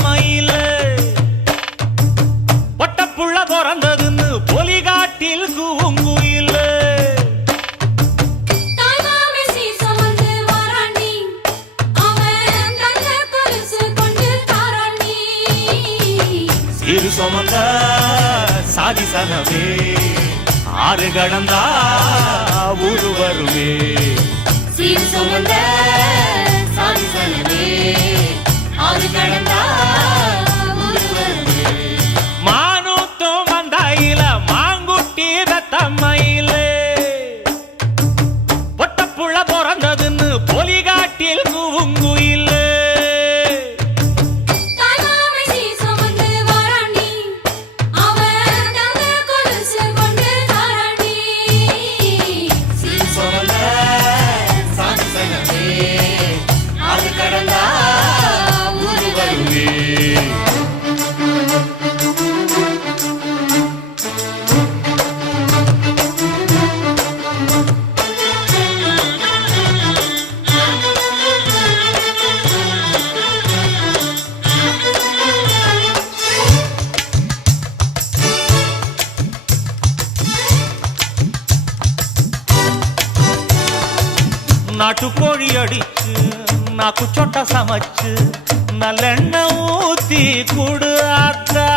மயில பொட்டப்புள்ள பிறந்ததுன்னு பொலிகாட்டில் கூங்குயில சிறு சுமந்த சாதி சனவே ஆறு கடந்தா ஊரு வருமே சிறு சுமந்த சாதி சனவே ஆறு கடந்தா ஊரு வருமே மானூத்தும் வந்தாயில மாங்குட்டி ரத்தம்மையில பொட்டப்புள்ள பிறந்ததுன்னு பொலிகாட்டில் கூங்குயில நாட்டுக்கோழி அடிச்சு நாக்கு சொட்ட சமைச்சு நல்லெண்ணெய் ஊத்தி குடு ஆத்தா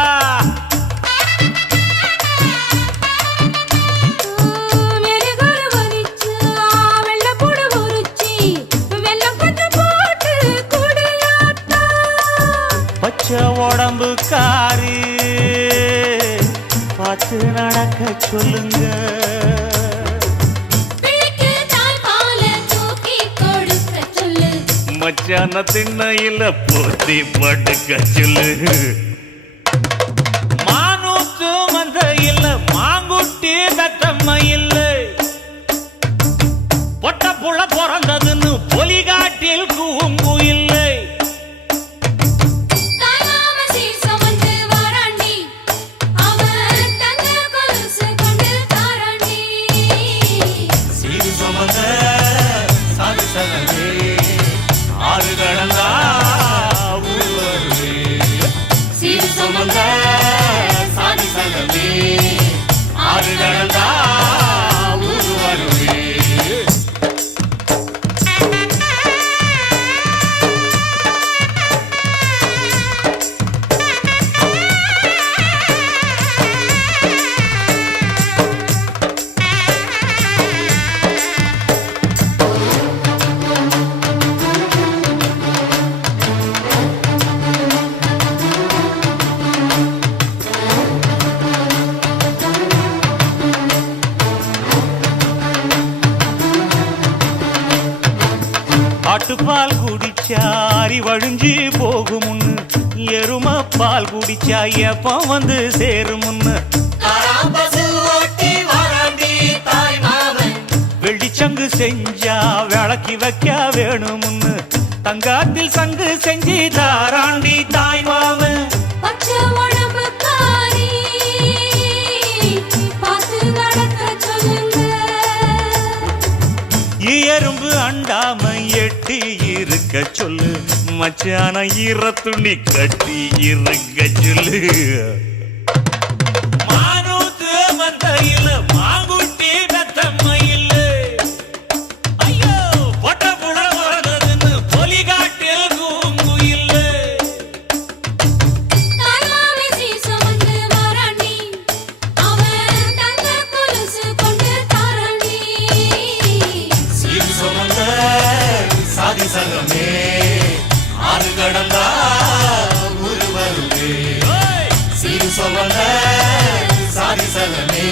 பச்சை உடம்பு காரி பார்த்து நடக்க சொல்லுங்க மச்சான திண்ணையில போத்தி படுக்க சொல்லு மானூத்து மந்த இல்ல மாங்குட்டி தத்தம்ம இல்ல பொட்ட புள்ள பிறந்ததுன்னு பொலிகாட்டில் கூங்கு இல்லை சீரு சுமந்த சாதி சனவே ஆறு கடந்தா ஊரு வருமே சிறு சுமந்த சாதி சனவே ஆறு கடந்தா ஊரு வருமே ஆட்டுப்பால் குடிச்சா அறிவழிஞ்சி போகுமுன்னு எரும பால் குடிச்சா எப்ப வந்து சேருமுன்னு வெள்ளிச்சங்கு செஞ்சா விளக்கி வைக்க வேணுமுன்னு தங்காத்தில் சங்கு செஞ்சு தாராண்டி தாய் மாமன் எறும்பு அண்டாம எட்டி இருக்க சொல்லு மச்சான ஈர துணி கட்டி இருக்க சொல்லு மானூத்து வந்த இல்ல மாங்குட்டி தத்தம்ம இல்ல ஐயோ பொட்ட புள்ள பிறந்ததுன்னு பொலிகாட்டில் கூங்கு இல்ல சாதி சங்கமே ஆறு கடந்தா ஊரு வருமே சிறு சுமந்த சாதி சங்கமே